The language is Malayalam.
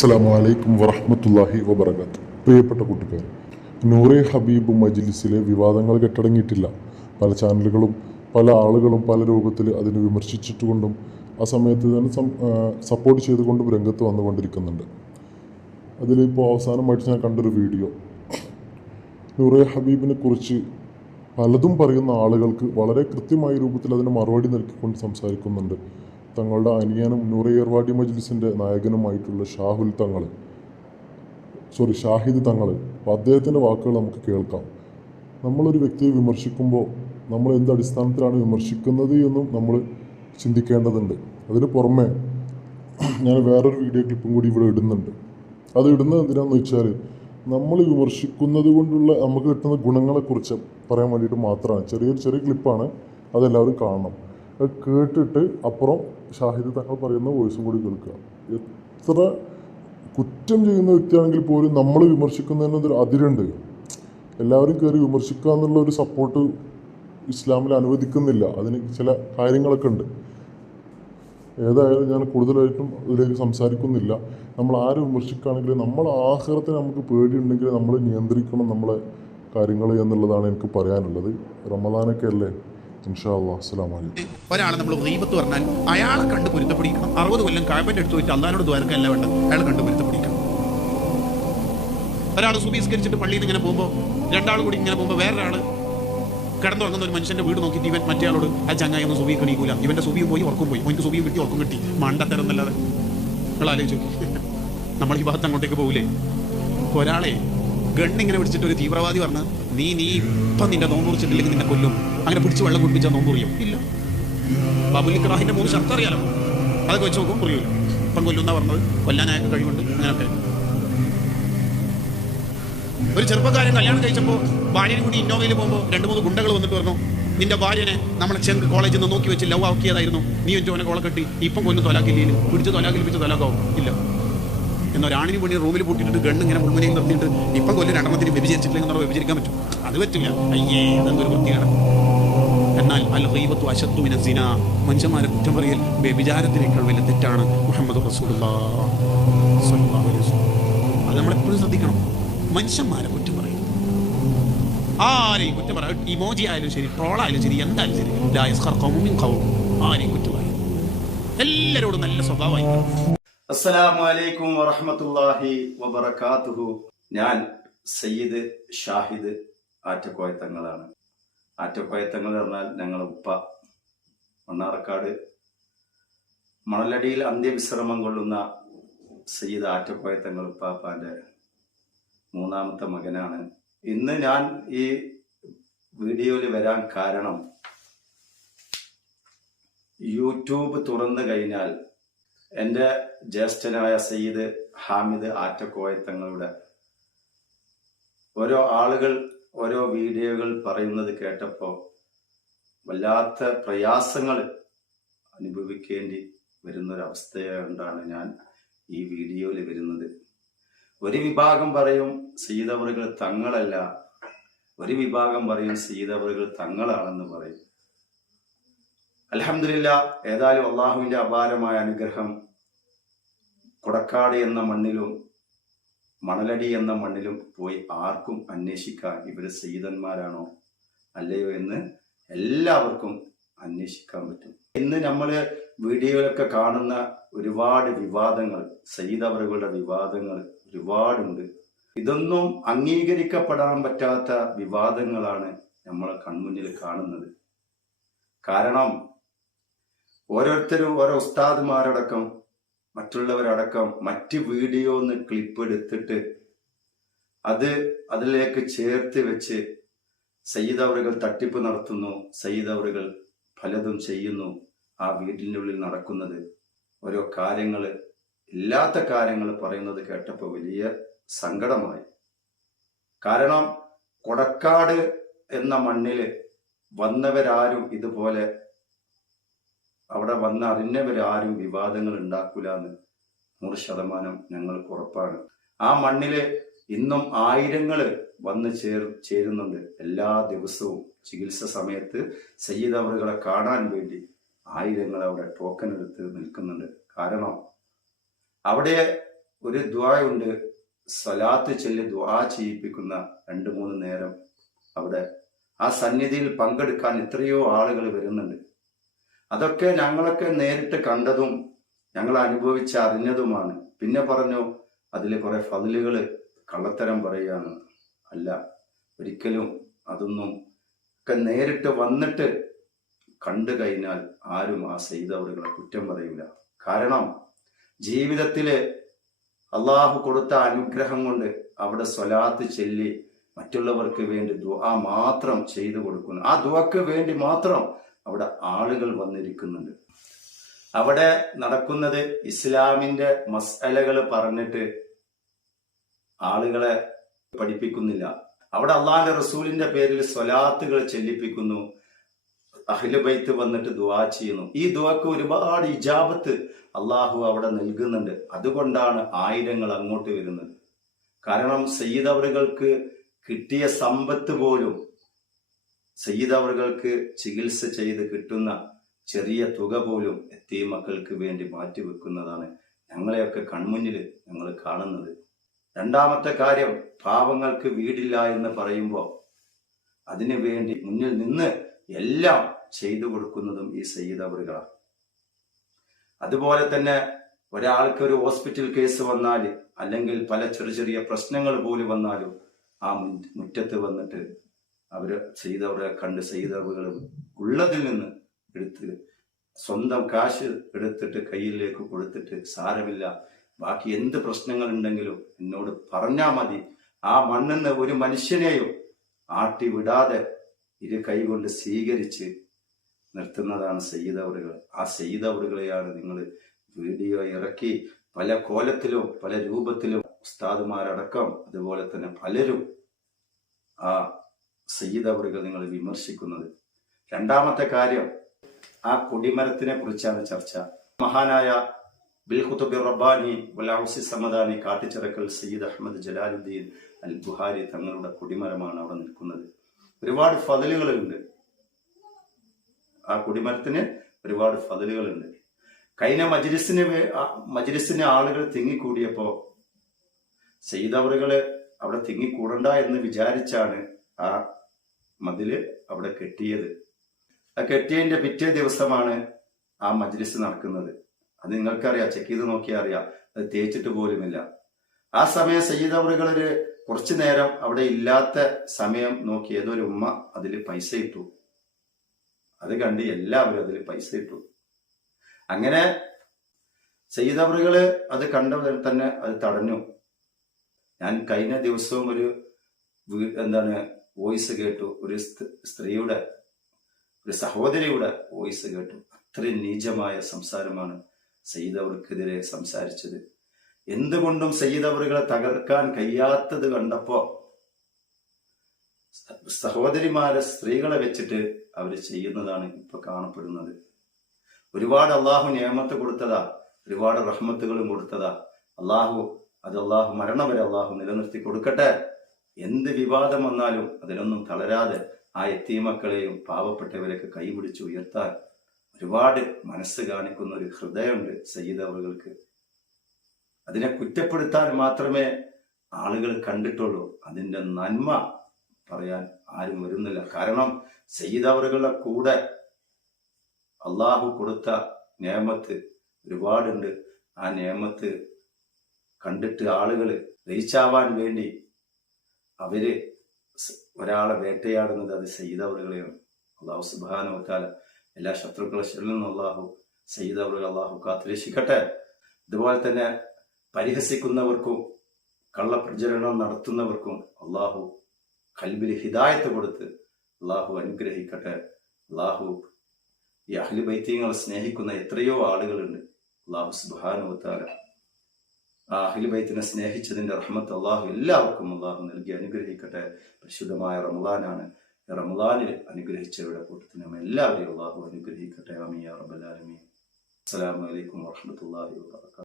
അസ്സാം വലൈക്കും വറഹമത്തല്ലാഹി വബർക്കാത്ത് പ്രിയപ്പെട്ട കൂട്ടുകാർ നൂറെ ഹബീബ് മജ്ലിസിലെ വിവാദങ്ങൾ കെട്ടടങ്ങിയിട്ടില്ല. പല ചാനലുകളും പല ആളുകളും പല രൂപത്തിൽ അതിനെ വിമർശിച്ചിട്ടുകൊണ്ടും ആ സമയത്ത് തന്നെ സപ്പോർട്ട് ചെയ്തുകൊണ്ടും രംഗത്ത് വന്നുകൊണ്ടിരിക്കുന്നുണ്ട്. അതിലിപ്പോൾ അവസാനമായിട്ട് ഞാൻ കണ്ടൊരു വീഡിയോ. നൂറെ ഹബീബിനെ കുറിച്ച് പലതും പറയുന്ന ആളുകൾക്ക് വളരെ കൃത്യമായ രൂപത്തിൽ അതിന് മറുപടി നൽകിക്കൊണ്ട് സംസാരിക്കുന്നുണ്ട്. തങ്ങളുടെ അനിയനും നൂറെ ഏർവാടി മജ്ലിസിന്റെ നായകനുമായിട്ടുള്ള ഷാഹുൽ തങ്ങൾ സോറി ഷാഹിദ് തങ്ങൾ അപ്പോൾ അദ്ദേഹത്തിന്റെ വാക്കുകൾ നമുക്ക് കേൾക്കാം. നമ്മളൊരു വ്യക്തിയെ വിമർശിക്കുമ്പോൾ നമ്മൾ എന്ത് അടിസ്ഥാനത്തിലാണ് വിമർശിക്കുന്നത് എന്നും നമ്മൾ ചിന്തിക്കേണ്ടതുണ്ട്. അതിന് പുറമെ ഞാൻ വേറൊരു വീഡിയോ ക്ലിപ്പും കൂടി ഇവിടെ ഇടുന്നുണ്ട്. അത് ഇടുന്നത് എന്തിനാന്ന് വെച്ചാൽ നമ്മൾ വിമർശിക്കുന്നത് കൊണ്ടുള്ള നമുക്ക് കിട്ടുന്ന ഗുണങ്ങളെക്കുറിച്ച് പറയാൻ വേണ്ടിയിട്ട് മാത്രമാണ്. ചെറിയൊരു ചെറിയ ക്ലിപ്പാണ് അതെല്ലാവരും കാണണം. അത് കേട്ടിട്ട് അപ്പുറം ഷാഹിദ് തങ്ങൾ പറയുന്ന വോയിസും കൂടി കേൾക്കുക. എത്ര കുറ്റം ചെയ്യുന്ന വ്യക്തിയാണെങ്കിൽ പോലും നമ്മൾ വിമർശിക്കുന്നതിന് ഒരു അതിരുണ്ട്? എല്ലാവരും കയറി വിമർശിക്കുക എന്നുള്ള ഒരു സപ്പോർട്ട് ഇസ്ലാമിൽ അനുവദിക്കുന്നില്ല. അതിന് ചില കാര്യങ്ങളൊക്കെ ഉണ്ട്. ഏതായാലും ഞാൻ കൂടുതലായിട്ടും ഇതിലേക്ക് സംസാരിക്കുന്നില്ല. നമ്മൾ ആര് വിമർശിക്കുകയാണെങ്കിലും നമ്മൾ ആഹാരത്തിന് നമുക്ക് പേടിയുണ്ടെങ്കിൽ നമ്മൾ നിയന്ത്രിക്കണം നമ്മളെ കാര്യങ്ങൾ എന്നുള്ളതാണ് എനിക്ക് പറയാനുള്ളത്. റമദാനൊക്കെ അല്ലേ? ഒരാളെ നമ്മൾ റീബത്ത് പറഞ്ഞാൽ അയാളെ കണ്ട് പൊരുത്തപ്പെടിക്കണം അറുപത് കൊല്ലം കായപ്പന്റെ അടുത്ത് പോയിട്ട് അള്ളഹാനോട് ദ്വാരക്കല്ല വേണ്ട അയാളെ കണ്ട് പൊരുത്തപ്പെടിക്കണം. ഒരാൾ സുബീസ്കരിച്ചിട്ട് പള്ളിയിൽ നിന്ന് ഇങ്ങനെ പോകുമ്പോൾ രണ്ടാൾ കൂടി ഇങ്ങനെ പോകുമ്പോൾ വേറൊരാൾ കിടന്നുറങ്ങുന്ന ഒരു മനുഷ്യന്റെ വീട് നോക്കി ഇവൻ മറ്റേയാളോട് ആ ചങ്ങായി ഒന്ന് സുബി കണിക്കൂല ഇവന്റെ സുബിയും പോയി ഉറക്കും പോയി. എനിക്ക് സുബിയും കിട്ടി ഉറക്കും കിട്ടി. മണ്ടത്തരം എന്നല്ലാതെ. നിങ്ങൾ ആലോചിച്ചു നമ്മൾ ഈ ഭാഗത്ത് അങ്ങോട്ടേക്ക് പോകില്ലേ ഒരാളെ ഗണ്ണിങ്ങനെ പിടിച്ചിട്ട് ഒരു തീവ്രവാദി പറഞ്ഞ് നീ നീ ഇപ്പം നിന്റെ നോമ്പ് കുറിച്ചിട്ടില്ലെങ്കിൽ നിന്നെ കൊല്ലും. അങ്ങനെ പിടിച്ച് വെള്ളം കുടിപ്പിച്ചാൽ നോമ്പ് കുറിയും ഇല്ല. ബാബുൽ ഇക്രാഹിന്റെ മൂന്ന് ഷർത്ത് അറിയാലോ? അതൊക്കെ വെച്ച് നോക്കും പുറിയൂല ഇപ്പം കൊല്ലുന്ന പറഞ്ഞത്. കൊല്ലാനായൊക്കെ കഴിവുണ്ട്. അങ്ങനെയൊക്കെ. ഒരു ചെറുപ്പക്കാരൻ കല്യാണം കഴിച്ചപ്പോൾ ഭാര്യയും കൂടി ഇന്നോവയിൽ പോകുമ്പോൾ രണ്ട് മൂന്ന് ഗുണ്ടകൾ വന്നിട്ട് പറഞ്ഞു നിന്റെ ഭാര്യനെ നമ്മളെ ചെങ്ക് കോളേജിൽ നിന്ന് നോക്കി വെച്ച് ലവ് ആക്കിയതായിരുന്നു. നീ എന്റെ ഓനെ കോളക്കെട്ടി ഇപ്പം കൊല്ലും തൊലാക്കില്ലേ പിടിച്ച് തൊലാക്കിൽ പിടിച്ച് തൊലാക്കാവും ഇല്ല. എന്നൊരാണിന് വേണ്ടി റൂമിൽ പൂട്ടിയിട്ട് ഗണ്ണ് ഇങ്ങനെ മുഴുവനെയും നിർത്തിയിട്ട് ഇപ്പം കൊല്ലം രണ്ടെണ്ണത്തിന് വ്യഭിചരിച്ചിട്ടില്ലെങ്കിൽ നമ്മൾ വ്യഭിചരിക്കാൻ പറ്റും. അത് പറ്റില്ല. അയ്യേ അതെന്തൊരു വൃത്തിയാണ് എന്നാൽ അൽ ഹൈബത്തു അശത്തു മിന സിന മനുഷ്യന്മാരെ കുറ്റം പറയൽ വ്യഭിചാരത്തിനേക്കാൾ വലിയ തെറ്റാണ്. മുഹമ്മദ് വസല്ലം. അത് നമ്മളെപ്പോഴും ശ്രദ്ധിക്കണം. മനുഷ്യന്മാരെ കുറ്റം പറയും ആരെയും കുറ്റം പറയാം ഇമോജി ആയാലും ശരി ട്രോളായാലും ശരി എന്തായാലും ശരി. ലാ യസ്ഖർ ഖൗമുൻ മിൻ ഖൗം. ആരെയും കുറ്റം പറയും എല്ലാവരോടും നല്ല സ്വഭാവമായി അസ്സലാമു അലൈക്കും വറഹ്മത്തുള്ളാഹി വബറകാതുഹു. ഞാൻ സയ്യിദ് ഷാഹിദ് ആറ്റക്കോയത്തങ്ങളാണ്. ആറ്റക്കോയത്തങ്ങൾ പറഞ്ഞാൽ ഞങ്ങളുടെ ഉപ്പ. മണ്ണാർക്കാട് മണലടിയിൽ അന്ത്യവിശ്രമം കൊള്ളുന്ന സയ്യിദ് ആറ്റക്കോയത്തങ്ങൾ ഉപ്പാപ്പാന്റെ മൂന്നാമത്തെ മകനാണ്. ഇന്ന് ഞാൻ ഈ വീഡിയോയിൽ വരാൻ കാരണം യൂട്യൂബ് തുറന്നു കഴിഞ്ഞാൽ എന്റെ ജ്യേഷ്ഠനായ സയ്യിദ് ഹാമിദ് ആറ്റക്കോയ തങ്ങളുടെ ഓരോ ആളുകൾ ഓരോ വീഡിയോകൾ പറയുന്നത് കേട്ടപ്പോൾ വല്ലാത്ത പ്രയാസങ്ങൾ അനുഭവിക്കേണ്ടി വരുന്നൊരവസ്ഥയുണ്ടാണ് ഞാൻ ഈ വീഡിയോയിൽ വരുന്നത്. ഒരു വിഭാഗം പറയും സീതവറുകൾ തങ്ങളല്ല. ഒരു വിഭാഗം പറയും സീതവറുകൾ തങ്ങളാണെന്ന് പറയും. അലഹമില്ല ഏതായാലും അള്ളാഹുവിന്റെ അപാരമായ അനുഗ്രഹം കൊടക്കാട് എന്ന മണ്ണിലും മണലടി എന്ന മണ്ണിലും പോയി ആർക്കും അന്വേഷിക്കാൻ ഇവർ സീതന്മാരാണോ അല്ലയോ എന്ന് എല്ലാവർക്കും അന്വേഷിക്കാൻ പറ്റും. ഇന്ന് നമ്മൾ വീഡിയോയിലൊക്കെ കാണുന്ന ഒരുപാട് വിവാദങ്ങൾ സയ്യിദ് അവറുകളുടെ വിവാദങ്ങൾ ഒരുപാടുണ്ട്. ഇതൊന്നും അംഗീകരിക്കപ്പെടാൻ പറ്റാത്ത വിവാദങ്ങളാണ് നമ്മളെ കൺമുന്നിൽ കാണുന്നത്. കാരണം ഓരോരുത്തരും ഓരോ ഉസ്താദുമാരടക്കം മറ്റുള്ളവരടക്കം മറ്റ് വീഡിയോ ഒന്ന് ക്ലിപ്പ് എടുത്തിട്ട് അത് അതിലേക്ക് ചേർത്ത് വെച്ച് സയ്യിദ് അവറുകൾ തട്ടിപ്പ് നടത്തുന്നു. സയ്യിദ് അവറുകൾ പലതും ചെയ്യുന്നു. ആ വീടിനുള്ളിൽ നടക്കുന്നത് ഓരോ കാര്യങ്ങൾ ഇല്ലാത്ത കാര്യങ്ങൾ പറയുന്നത് കേട്ടപ്പോൾ വലിയ സങ്കടമായി. കാരണം കൊടക്കാട് എന്ന മണ്ണിൽ വന്നവരാരും ഇതുപോലെ അവിടെ വന്നറിഞ്ഞവരാരും വിവാദങ്ങൾ ഉണ്ടാക്കൂല എന്ന് നൂറ് ശതമാനം ഞങ്ങൾക്ക് ഉറപ്പാണ്. ആ മണ്ണിൽ ഇന്നും ആയിരങ്ങൾ വന്ന് ചേർ ചേരുന്നുണ്ട്. എല്ലാ ദിവസവും ചികിത്സ സമയത്ത് സയ്യിദ് അവറുകളെ കാണാൻ വേണ്ടി ആയിരങ്ങൾ അവിടെ ടോക്കൺ എടുത്ത് നിൽക്കുന്നുണ്ട്. കാരണം അവിടെ ഒരു ദ്വായുണ്ട്. സ്വലാത്ത് ചൊല്ലി ദ്വാ ചെയ്യിപ്പിക്കുന്ന രണ്ട് മൂന്ന് നേരം അവിടെ ആ സന്നിധിയിൽ പങ്കെടുക്കാൻ എത്രയോ ആളുകൾ വരുന്നുണ്ട്. അതൊക്കെ ഞങ്ങളൊക്കെ നേരിട്ട് കണ്ടതും ഞങ്ങൾ അനുഭവിച്ച് അറിഞ്ഞതുമാണ്. പിന്നെ പറഞ്ഞു അതിൽ കുറെ ഫതിലുകൾ കള്ളത്തരം പറയുകയാണ്. അല്ല ഒരിക്കലും അതൊന്നും ഒക്കെ നേരിട്ട് വന്നിട്ട് കണ്ടു കഴിഞ്ഞാൽ ആരും ആ ചെയ്തവരുകളെ കുറ്റം പറയില്ല. കാരണം ജീവിതത്തിൽ അള്ളാഹു കൊടുത്ത അനുഗ്രഹം കൊണ്ട് അവിടെ സ്വലാത്ത് ചൊല്ലി മറ്റുള്ളവർക്ക് വേണ്ടി ദുആ മാത്രം ചെയ്തു കൊടുക്കുന്നു. ആ ദുആക്ക് വേണ്ടി മാത്രം അവിടെ ആളുകൾ വന്നിരിക്കുന്നുണ്ട്. അവിടെ നടക്കുന്നത് ഇസ്ലാമിന്റെ മസലകൾ പറഞ്ഞിട്ട് ആളുകളെ പഠിപ്പിക്കുന്നില്ല. അവിടെ അള്ളാഹിന്റെ റസൂലിന്റെ പേരിൽ സ്വലാത്തുകൾ ചെല്ലിപ്പിക്കുന്നു. അഖിലുബൈത്ത് വന്നിട്ട് ദുവാ ചെയ്യുന്നു. ഈ ദുആക്ക് ഒരുപാട് ഇജാബത്ത് അള്ളാഹു അവിടെ നൽകുന്നുണ്ട്. അതുകൊണ്ടാണ് ആയിരങ്ങൾ അങ്ങോട്ട് വരുന്നത്. കാരണം സയ്യിദ് അവറുകൾക്ക് കിട്ടിയ സമ്പത്ത് പോലും സയ്യിദ് അവറുകൾക്ക് ചികിത്സ ചെയ്ത് കിട്ടുന്ന ചെറിയ തുക പോലും എത്തി മക്കൾക്ക് വേണ്ടി മാറ്റിവെക്കുന്നതാണ് ഞങ്ങളെയൊക്കെ കൺമുന്നിൽ ഞങ്ങൾ കാണുന്നത്. രണ്ടാമത്തെ കാര്യം പാവങ്ങൾക്ക് വീടില്ല എന്ന് പറയുമ്പോൾ അതിനു വേണ്ടി മുന്നിൽ നിന്ന് എല്ലാം ചെയ്തു കൊടുക്കുന്നതും ഈ സയ്യിദ് അവറുകളാണ്. അതുപോലെ തന്നെ ഒരാൾക്ക് ഒരു ഹോസ്പിറ്റൽ കേസ് വന്നാൽ അല്ലെങ്കിൽ പല ചെറിയ ചെറിയ പ്രശ്നങ്ങൾ പോലും വന്നാലും ആ മുറ്റത്ത് വന്നിട്ട് അവർ ചെയ്തവരെ കണ്ട് ചെയ്തവുകളും ഉള്ളതിൽ നിന്ന് എടുത്ത് സ്വന്തം കാശ് എടുത്തിട്ട് കയ്യിലേക്ക് കൊടുത്തിട്ട് സാരമില്ല. ബാക്കി എന്ത് പ്രശ്നങ്ങൾ ഉണ്ടെങ്കിലും എന്നോട് പറഞ്ഞാ മതി. ആ മണ്ണെന്ന് ഒരു മനുഷ്യനെയും ആട്ടി വിടാതെ ഇരു കൈകൊണ്ട് സ്വീകരിച്ച് നിർത്തുന്നതാണ് സയ്യിദവറുകൾ ആ സയ്യിദവറുകളെയാണ് നിങ്ങൾ വീഡിയോ ഇറക്കി പല കോലത്തിലും പല രൂപത്തിലും ഉസ്താദുമാരടക്കം അതുപോലെ തന്നെ പലരും ആ സയ്യിദവറുകൾ നിങ്ങൾ വിമർശിക്കുന്നത്. രണ്ടാമത്തെ കാര്യം ആ കൊടിമരത്തിനെ കുറിച്ചാണ് ചർച്ച. മഹാനായ ബിൽ ഖുതുബി റബ്ബാനി വലാഹുസി സമദാനി കാട്ടിച്ചിറക്കൽ സയ്യിദ് അഹമ്മദ് ജലാലുദ്ദീൻ അൽ ബുഹാരി തങ്ങളുടെ കൊടിമരമാണ് അവിടെ നിൽക്കുന്നത്. ഒരുപാട് ഫതലുകളുണ്ട്. ആ കൊടിമരത്തിന് ഒരുപാട് ഫതലുകളുണ്ട്. കഴിഞ്ഞ മജ്ലിസിന് മജ്ലിസിന് ആളുകൾ തിങ്ങിക്കൂടിയപ്പോ സയ്യിദ് അവറുകൾ അവിടെ തിങ്ങിക്കൂടണ്ട എന്ന് വിചാരിച്ചാണ് ആ മതിൽ അവിടെ കെട്ടിയത്. ആ കെട്ടിയതിന്റെ പിറ്റേ ദിവസമാണ് ആ മജ്ലിസ് നടക്കുന്നത്. അത് നിങ്ങൾക്കറിയാം ചെക്ക് ചെയ്ത് നോക്കിയാൽ അറിയാം അത് തേച്ചിട്ട് പോലുമില്ല. ആ സമയം സയ്യിദ് അവറുകളൊരു കുറച്ചു നേരം അവിടെ ഇല്ലാത്ത സമയം നോക്കി ഒരു ഉമ്മ അതിൽ പൈസ ഇട്ടു. അത് കണ്ട് എല്ലാവരും അതിൽ പൈസ ഇട്ടു. അങ്ങനെ സയ്യിദ് അവറുകൾ അത് കണ്ടവർ തന്നെ അത് തടഞ്ഞു. ഞാൻ കഴിഞ്ഞ ദിവസവും ഒരു എന്താണ് വോയിസ് കേട്ടു. ഒരു സ്ത്രീയുടെ ഒരു സഹോദരിയുടെ വോയിസ് കേട്ടു. അത്രയും നീചമായ സംസാരമാണ് സയ്യിദ് അവർക്കെതിരെ സംസാരിച്ചത്. എന്തുകൊണ്ടും സയ്യിദ് അവറുകളെ തകർക്കാൻ കഴിയാത്തത് കണ്ടപ്പോ സഹോദരിമാരെ സ്ത്രീകളെ വെച്ചിട്ട് അവർ ചെയ്യുന്നതാണ് ഇപ്പൊ കാണപ്പെടുന്നത്. ഒരുപാട് അള്ളാഹു നിയമത്ത് കൊടുത്തതാ. ഒരുപാട് റഹ്മത്തുകളും കൊടുത്തതാ. അള്ളാഹു അത് അള്ളാഹു മരണം വരെ അള്ളാഹു നിലനിർത്തി കൊടുക്കട്ടെ. എന്ത് വിവാദം വന്നാലും അതിനൊന്നും തളരാതെ ആ എത്തീമക്കളെയും പാവപ്പെട്ടവരെയൊക്കെ കൈപിടിച്ച് ഉയർത്താൻ ഒരുപാട് മനസ്സ് കാണിക്കുന്ന ഒരു ഹൃദയമുണ്ട് സയ്യിദ് അവറുകൾക്ക് അതിനെ കുറ്റപ്പെടുത്താൻ മാത്രമേ ആളുകൾ കണ്ടിട്ടുള്ളൂ. അതിന്റെ നന്മ പറയാൻ ആരും വരുന്നില്ല. കാരണം സയ്യിദ് അവറുകളുടെ കൂടെ അള്ളാഹു കൊടുത്ത നിയമത്ത് ഒരുപാടുണ്ട്. ആ നിയമത്ത് കണ്ടിട്ട് ആളുകൾ റീച്ചാവാൻ വേണ്ടി അവർ ഒരാളെ വേട്ടയാടുന്നത് അത് സയ്യിദ് അള്ളാഹു സുബാന സുബാനുവത്താല എല്ലാ ശത്രുക്കളെ ശരിലും അള്ളാഹു സയ്യിദ് അവറുകൾ അള്ളാഹു കാത്തുരക്ഷിക്കട്ടെ. ഇതുപോലെ തന്നെ പരിഹസിക്കുന്നവർക്കും കള്ളപ്രചരണം നടത്തുന്നവർക്കും അള്ളാഹു കൽബിൽ ഹിദായത്ത് കൊടുത്ത് അള്ളാഹു അനുഗ്രഹിക്കട്ടെ. അള്ളാഹു ഈ അഹ്ലി ബൈത്യങ്ങളെ സ്നേഹിക്കുന്ന എത്രയോ ആളുകളുണ്ട്. അള്ളാഹു സുബാനുവത്താല ആ അഹ്ലി ബൈത്തിനെ സ്നേഹിച്ചതിന്റെ റഹ്മത്ത് അള്ളാഹു എല്ലാവർക്കും അള്ളാഹു നൽകി അനുഗ്രഹിക്കട്ടെ. പരിശുദ്ധമായ റമദാനാണ്. റമദാനിൽ അനുഗ്രഹിച്ചവരുടെ കൂട്ടത്തിൽ നമ്മൾ എല്ലാവരെയും അള്ളാഹു അനുഗ്രഹിക്കട്ടെ. അമിയ റബ്ബൽ ആലമീൻ. അസ്സലാമു അലൈക്കും വറഹ്മത്തുള്ളാഹി വബറകാതുഹു.